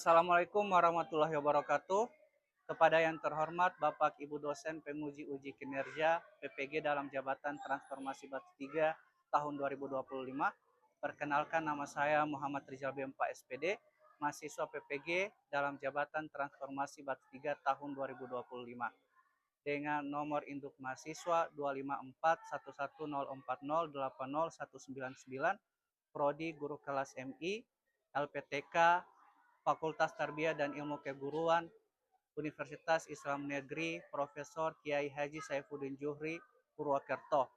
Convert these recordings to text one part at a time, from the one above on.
Assalamualaikum warahmatullahi wabarakatuh. Kepada yang terhormat Bapak Ibu dosen penguji uji kinerja PPG dalam jabatan transformasi batu 3 tahun 2025. Perkenalkan, nama saya Muhammad Rizal BM4 SPD, mahasiswa PPG dalam jabatan transformasi batu 3 tahun 2025. Dengan nomor induk mahasiswa 2541104080199, prodi guru kelas MI, LPTK, Fakultas Tarbiyah dan Ilmu Keguruan, Universitas Islam Negeri Profesor Kiai Haji Saifuddin Juhri, Purwokerto.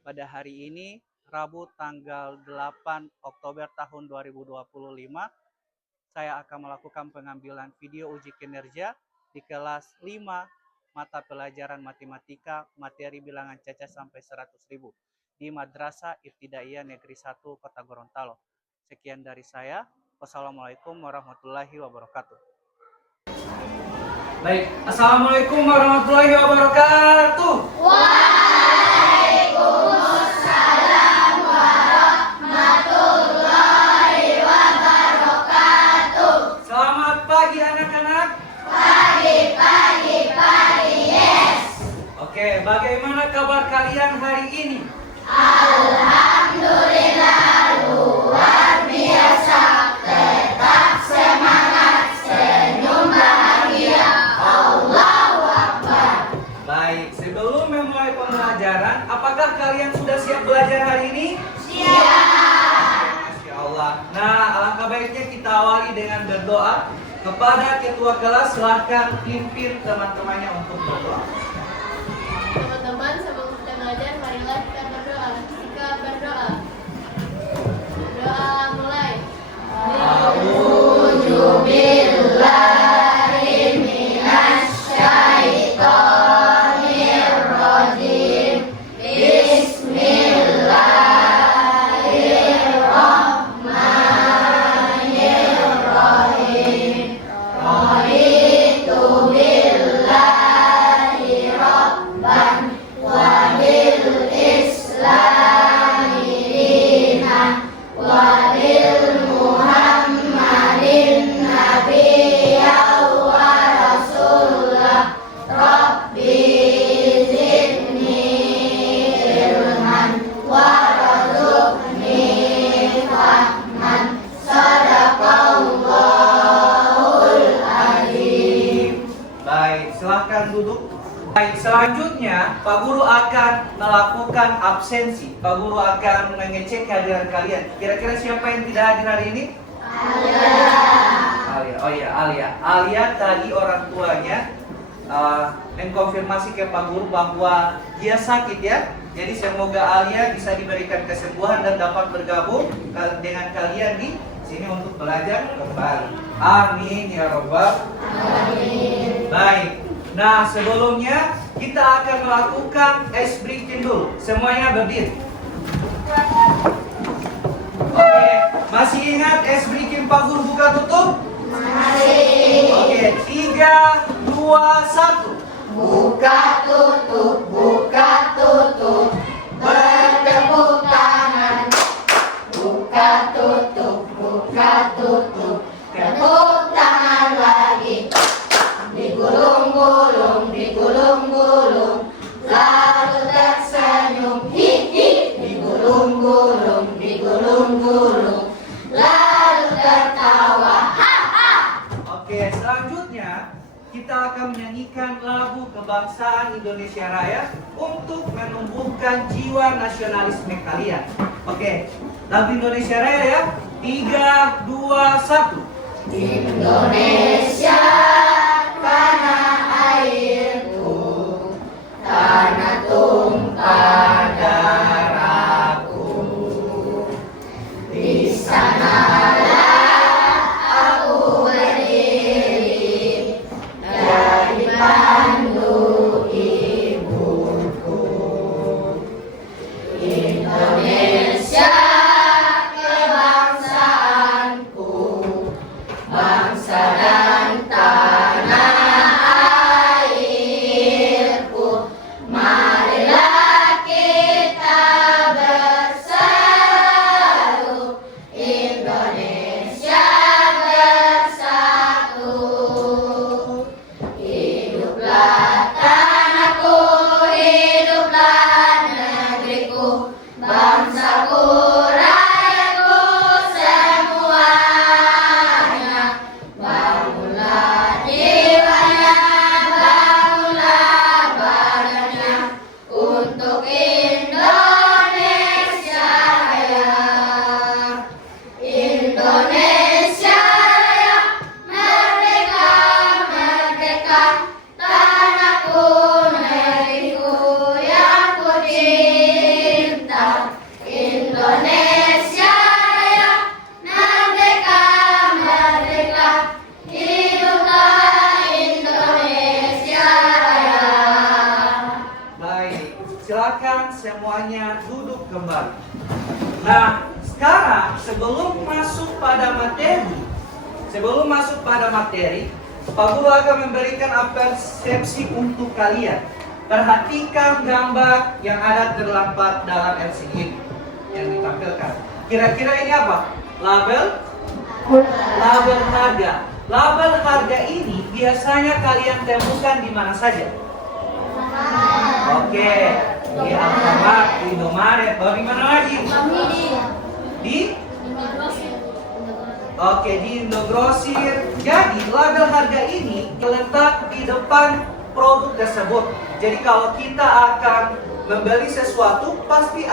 Pada hari ini, Rabu tanggal 8 Oktober tahun 2025, saya akan melakukan pengambilan video uji kinerja di kelas 5 mata pelajaran matematika materi bilangan cacat sampai 100.000 di Madrasah Ibtidaiyah Negeri 1 Kota Gorontalo. Sekian dari saya. Wassalamualaikum warahmatullahi wabarakatuh. Baik, assalamualaikum warahmatullahi wabarakatuh. Waalaikumsalam warahmatullahi wabarakatuh. Selamat pagi anak-anak. Pagi, yes. Oke, bagaimana kabar kalian hari ini? Alhamdulillah luar biasa. Tetap semangat, senyum bahagia. Allahu Akbar. Baik, sebelum memulai pembelajaran, apakah kalian sudah siap belajar hari ini? Siap. Masya Allah. Nah, alangkah baiknya kita awali dengan berdoa. Kepada ketua kelas, silahkan pimpin teman-temannya untuk berdoa. Teman-teman, sebelum kita belajar, marilah kita berdoa. Sikap berdoa. Doa mulai. A'udzu billahi minasyaitonir rajim. Bismillahirrahmanirrahim. Raditu billahi rabban wa bil islami dinan wa bil Muhammadin nabiyyan wa rasulah. Rabbi zidni ilman warzuqni fahman. Sadaqallahul azim. Baik, silahkan duduk. Baik, selanjutnya Pak Guru akan melakukan absensi. Pak Guru akan mengecek kehadiran kalian. Kira-kira siapa yang tidak hadir hari ini? Alia. Oh iya, Alia. Alia tadi orang tuanya mengkonfirmasi ke Pak Guru bahwa dia sakit ya. Jadi semoga Alia bisa diberikan kesembuhan dan dapat bergabung dengan kalian di sini untuk belajar kembali. Amin ya robbal alamin. Baik. Nah, sebelumnya kita akan melakukan ice breaking dulu. Semuanya berdiri. Oke, masih ingat ice breaking Pak Guru buka tutup? Masih. Oke, 3, 2, 1. Buka tutup, buka tutup. Bertepuk tangan. Buka tutup, buka tutup. Tepuk tangan lagi. Digulung-gulung, digulung-gulung. Lalu tersenyum, hihi. Digulung-gulung, digulung-gulung. Lalu tertawa, ha-ha. Oke, selanjutnya kita akan menyanyikan lagu kebangsaan Indonesia Raya untuk menumbuhkan jiwa nasionalisme kalian. Oke, lagu Indonesia Raya ya. 3, 2, 1. Indonesia tanah airku, tanah tumpah darahku. Di sanalah aku berdiri, dari pandu ibuku. Indonesia kebangsaanku, bangsa dan tanah. silakan semuanya duduk kembali. Nah, sekarang sebelum masuk pada materi, Pak Guru akan memberikan persepsi untuk kalian. Perhatikan gambar yang ada terdapat dalam LCD yang ditampilkan. Kira-kira ini apa? Label harga. Label harga ini biasanya kalian temukan di mana saja? Oke, di Alfamart, di Indomaret, di mana lagi? Di Indogrosir. Jadi label harga ini terletak di depan produk tersebut. Jadi kalau kita akan membeli sesuatu, pasti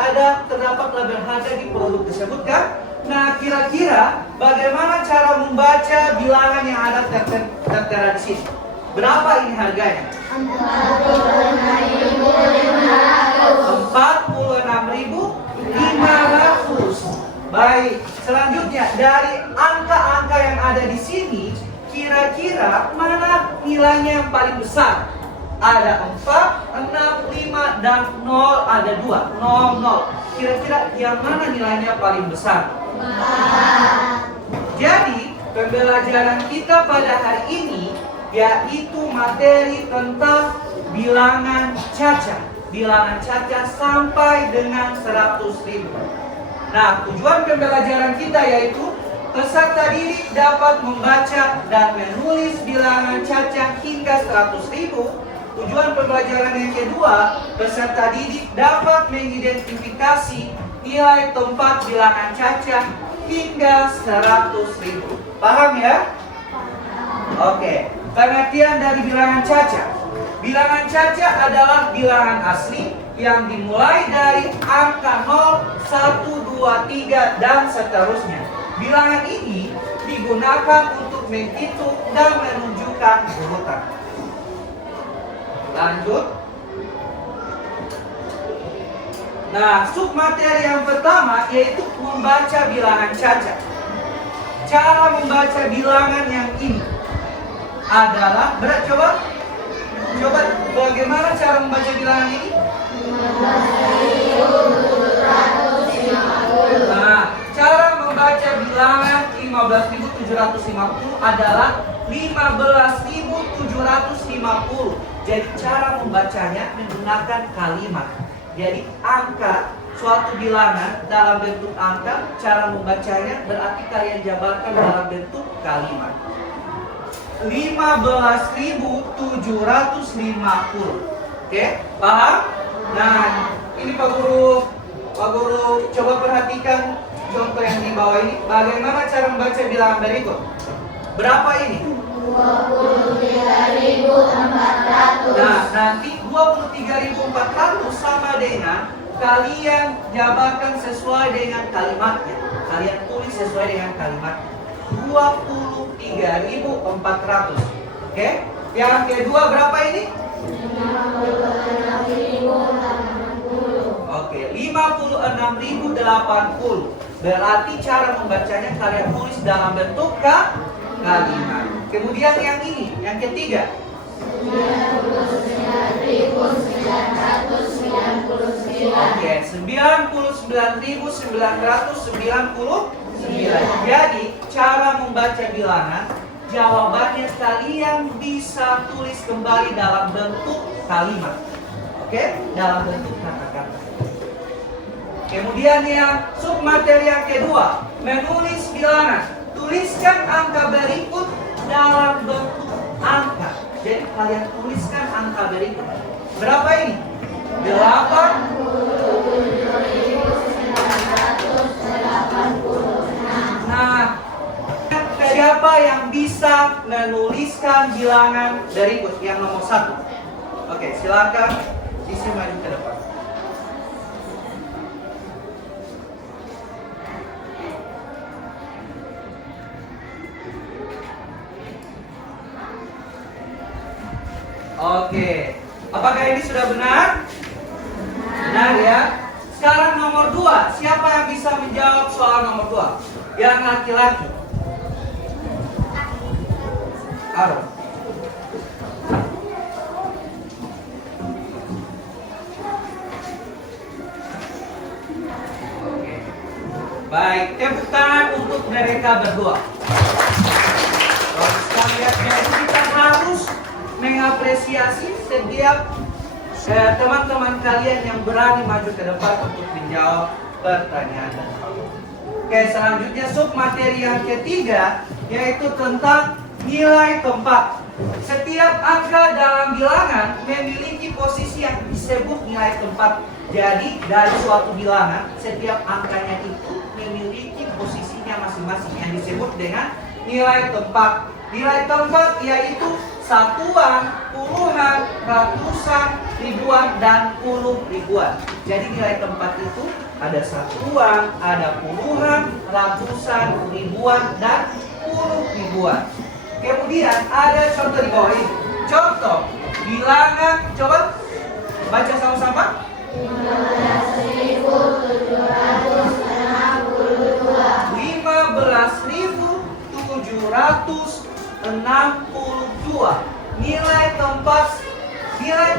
terdapat label harga di produk tersebut kan? Nah, kira-kira bagaimana cara membaca bilangan yang ada tertera di sini? Berapa ini harganya? 46.500. Baik, selanjutnya dari angka-angka yang ada di sini, kira-kira mana nilainya yang paling besar? Ada 4, 6, 5, dan 0, ada 2, 0, 0. Kira-kira yang mana nilainya paling besar? Jadi, pembelajaran kita pada hari ini yaitu materi tentang bilangan caca. Bilangan caca sampai dengan 100.000. Nah, tujuan pembelajaran kita yaitu peserta didik dapat membaca dan menulis bilangan caca hingga 100.000. Tujuan pembelajaran yang kedua, peserta didik dapat mengidentifikasi nilai tempat bilangan caca hingga 100.000. Paham ya? Oke, pengertian dari bilangan caca. Bilangan caca adalah bilangan asli yang dimulai dari angka 0, 1, 2, 3, dan seterusnya. Bilangan ini digunakan untuk menghitung dan menunjukkan urutan. Lanjut. Nah, submateri yang pertama yaitu membaca bilangan caca. Cara membaca bilangan yang ini adalah coba bagaimana cara membaca bilangan ini? Nah, cara membaca bilangan 15.750 adalah 15.750. Jadi cara membacanya menggunakan kalimat. Jadi angka suatu bilangan dalam bentuk angka, cara membacanya berarti kalian jabarkan dalam bentuk kalimat. 15.750. Oke, paham? Nah, ini Pak Guru coba perhatikan contoh yang di bawah ini. Bagaimana cara membaca bilangan berikut? Berapa ini? 23.400. Nah, nanti 23.400 sama dengan kalian jabarkan sesuai dengan kalimatnya. Kalian tulis sesuai dengan kalimatnya. 23.400. Oke? Yang kedua berapa ini? 56.080. Oke, 56.080. Berarti cara membacanya kalian tulis dalam bentuk kalimat. Kemudian yang ini, yang ketiga. 99.999. Oke, 99.999. Jadi, cara membaca bilangan, jawabannya kalian bisa tulis kembali dalam bentuk kalimat. Oke, dalam bentuk kata-kata. Kemudian yang submateri yang kedua, menulis bilangan. Tuliskan angka berikut dalam bentuk angka. Jadi kalian tuliskan angka berikut. Berapa ini? 87.986. Nah, siapa yang bisa menuliskan bilangan berikut yang nomor 1? Oke, silakan isi maju ke depan. Oke, apakah ini sudah benar? Benar ya. Sekarang nomor 2, siapa yang bisa menjawab soal nomor 2? Yang laki-laki. Arum. Baik, tepuk tangan untuk mereka berdua. Kalau sekalian, jadi kita harus mengapresiasi setiap teman-teman kalian yang berani maju ke depan untuk menjawab pertanyaan. Oke, selanjutnya submateri yang ketiga yaitu tentang nilai tempat. Setiap angka dalam bilangan memiliki posisi yang disebut nilai tempat. Jadi dari suatu bilangan setiap angkanya itu memiliki posisinya masing-masing yang disebut dengan nilai tempat. Nilai tempat yaitu satuan, puluhan, ratusan, ribuan, dan puluh ribuan. Jadi nilai tempat itu ada satuan, ada puluhan, ratusan, ribuan, dan puluh ribuan. Kemudian ada contoh di bawah ini. Contoh bilangan, coba baca sama-sama. 15.762. Nilai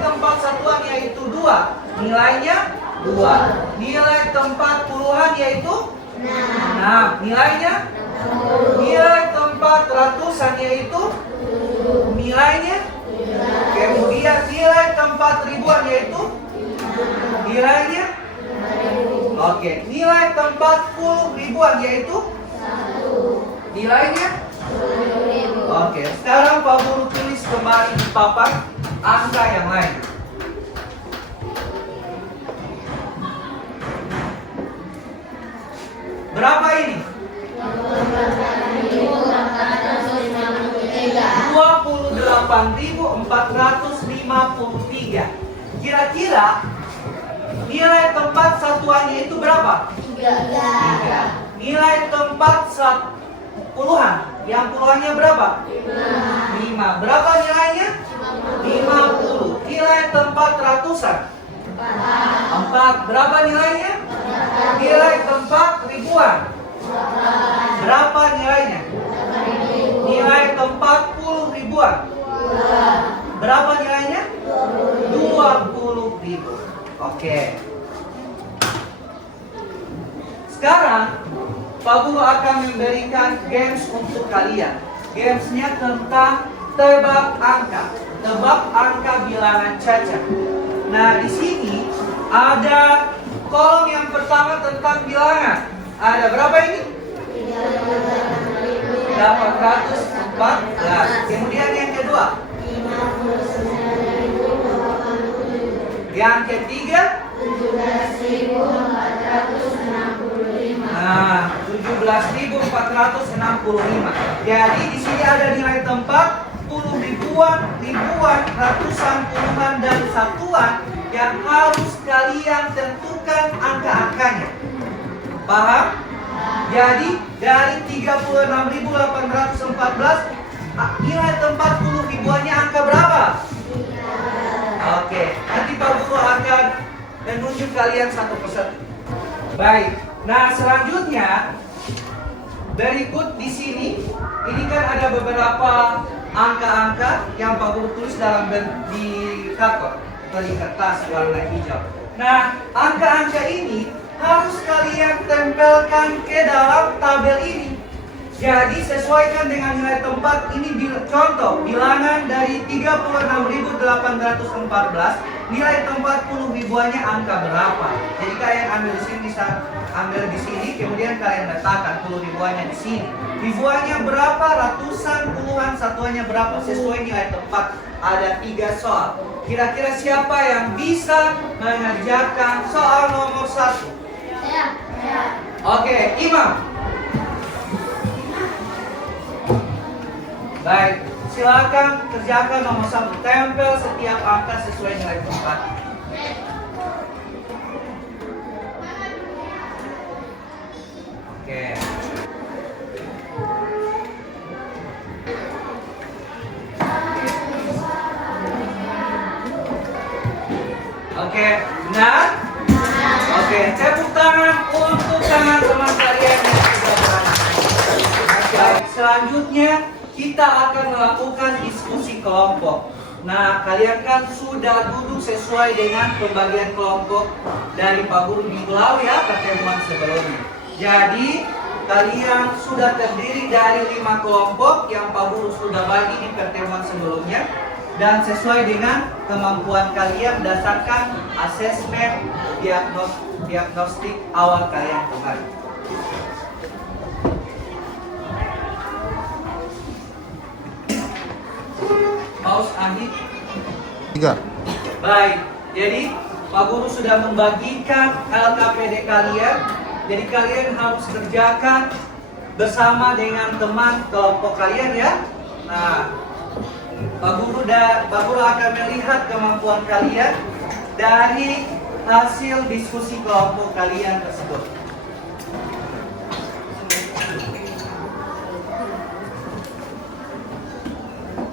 tempat satuan yaitu 2. Nilainya 2. Nilai tempat puluhan yaitu 6. Nilainya nilai tempat ratusan yaitu nilainya. Kemudian nilai tempat ribuan yaitu nilainya. Oke, nilai tempat puluh ribuan yaitu nilainya. Oke, sekarang Pak Guru tulis kembali di papan angka yang lain. Berapa ini? 28.453. Kira-kira nilai tempat satuannya itu berapa? 3. Nilai tempat puluhan, yang puluhannya berapa? 5. Berapa nilainya? 50. Nilai tempat ratusan? 4. Berapa nilainya? Nilai tempat ribuan? Berapa nilainya? Nilai tempat puluh ribuan? Berapa nilainya? 20.000. Oke. Sekarang Pak Guru akan memberikan games untuk kalian. Gamesnya tentang tebak angka. Tebak angka bilangan cacat. Nah, di sini ada kolom yang pertama tentang bilangan. Ada berapa ini? 814. Kemudian yang kedua? Yang ketiga? 17.465. Nah, 17.465. Jadi di sini ada nilai tempat puluh ribuan, ratusan, puluhan, dan satuan yang harus kalian tentukan angka-angkanya. Paham? Jadi dari 36.814 nilai tempat puluh ribuannya angka berapa? Oke, nanti Pak Guru akan menunjuk kalian satu persatu. Baik, nah selanjutnya berikut di sini, ini kan ada beberapa angka-angka yang Pak Guru tulis di karton atau di kertas warna hijau. Nah, angka-angka ini harus kalian tempelkan ke dalam tabel ini. Jadi sesuaikan dengan nilai tempat. Ini contoh bilangan dari 36.814. Nilai tempat puluh ribuannya angka berapa? Jadi kalian ambil di sini, bisa ambil di sini, kemudian kalian letakkan puluh ribuannya di sini. Ribuannya berapa? Ratusan, puluhan, satuannya berapa? Sesuai nilai tempat. Ada 3 soal. Kira-kira siapa yang bisa mengerjakan soal nomor 1? Oke, Imam. Baik, silakan kerjakan nomor 1. Tempel setiap angka sesuai nilai tempat. Oke. Oke, benar? Oke, tepuk tangan untuk teman-teman kalian yang sudah berani. Baik, selanjutnya kita akan melakukan diskusi kelompok. Nah, kalian kan sudah duduk sesuai dengan pembagian kelompok dari Pak Guru minggu lalu ya, pertemuan sebelumnya. Jadi kalian sudah terdiri dari 5 kelompok yang Pak Guru sudah bagi di pertemuan sebelumnya, dan sesuai dengan kemampuan kalian berdasarkan asesmen diagnostik awal kalian kemarin. Paus akhir. 3. Baik, jadi Pak Guru sudah membagikan LKPD kalian. Jadi kalian harus kerjakan bersama dengan teman kelompok kalian ya. Nah, Pak Guru akan melihat kemampuan kalian dari hasil diskusi kelompok kalian tersebut.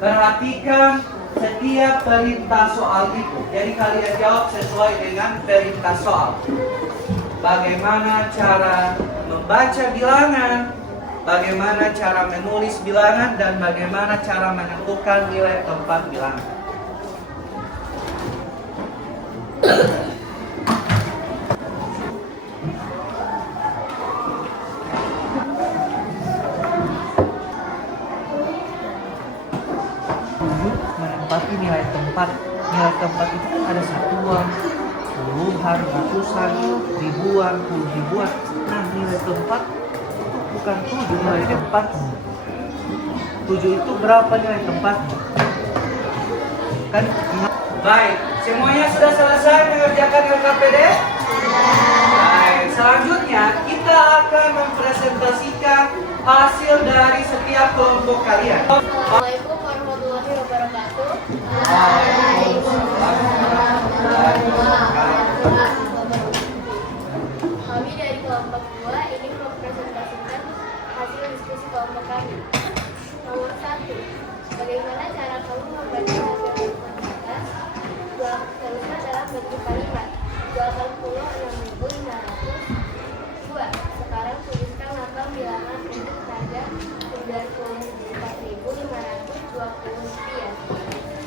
Perhatikan setiap perintah soal itu. Jadi kalian jawab sesuai dengan perintah soal. Bagaimana cara membaca bilangan, bagaimana cara menulis bilangan, dan bagaimana cara menentukan nilai tempat bilangan. Menempati nilai tempat. Nilai tempat itu kan ada satuan, puluhan, ratusan, ribuan, puluh ribuan. Nah, nilai tempat itu bukan 7 nilai tempat. 7 itu berapa nilai tempat? Kan? Baik, semuanya sudah selesai mengerjakan LKPD? Baik, selanjutnya kita akan mempresentasikan hasil dari setiap kelompok kalian. Assalamualaikum warahmatullahi wabarakatuh. Kami dari kelompok 2 ini mempresentasikan hasil diskusi kelompok kami. Nomor 1, bagaimana cara kamu membaca hasil matematika? Tuliskan dalam bentuk kalimat. 86.500. 2. Sekarang tuliskan lambang bilangan untuk tanda 94.520 rupiah.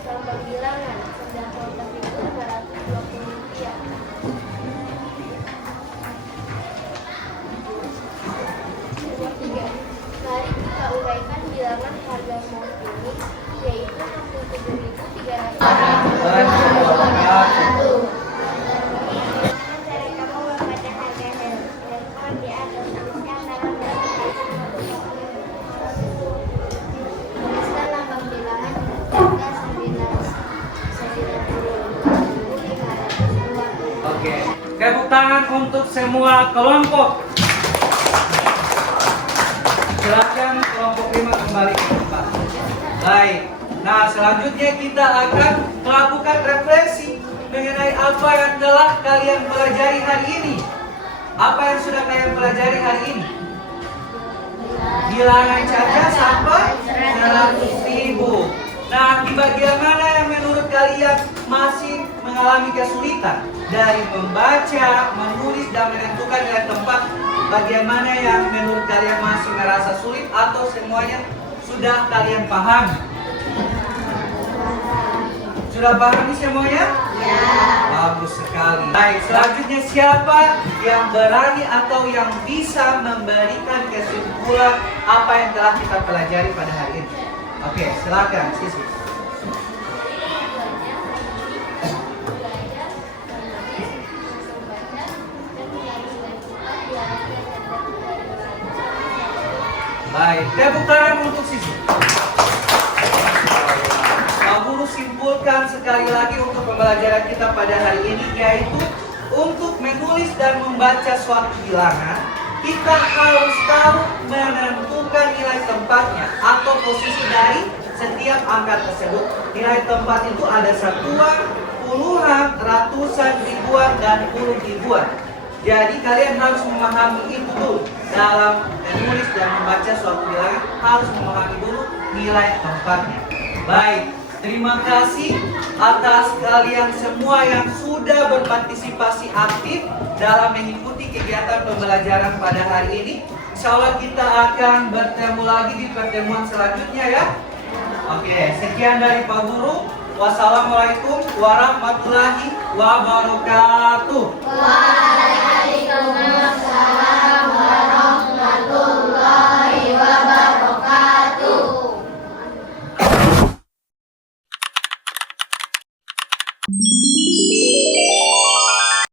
Lambang bilangan 94.520 rupiah. Nomor 3. Mari kita uraikan bilangan harga mos ini, yaitu 67.300. Oke, tepuk tangan untuk semua kelompok. Silakan kelompok 5 kembali ke tempat. Baik. Nah, selanjutnya kita akan melakukan refleksi mengenai apa yang telah kalian pelajari hari ini. Apa yang sudah kalian pelajari hari ini? Bilangan caca sampai 100.000. Nah, di bagian mana yang menurut kalian masih mengalami kesulitan? Dari membaca, menulis, dan menentukan nilai tempat, bagian mana yang menurut kalian masih merasa sulit atau semuanya sudah kalian paham? Sudah paham semuanya? Ya. Bagus sekali. Baik, selanjutnya siapa yang berani atau yang bisa memberikan kesimpulan apa yang telah kita pelajari pada hari ini? Oke, silakan Sisi. Baik, tepuk tangan untuk Sisi. Pak Guru simpulkan sekali lagi untuk pembelajaran kita pada hari ini, yaitu untuk menulis dan membaca suatu bilangan, kita harus tahu menentukan nilai tempatnya atau posisi dari setiap angka tersebut. Nilai tempat itu ada satuan, puluhan, ratusan, ribuan, dan puluh ribuan. Jadi kalian harus memahami itu dulu. Dalam menulis dan membaca suatu bilangan harus memahami dulu nilai tempatnya. Baik, terima kasih atas kalian semua yang sudah berpartisipasi aktif dalam mengikuti kegiatan pembelajaran pada hari ini. Insya Allah kita akan bertemu lagi di pertemuan selanjutnya ya. Oke, sekian dari Pak Guru. Wassalamualaikum warahmatullahi wabarakatuh. Waalaikumsalam warahmatullahi wabarakatuh.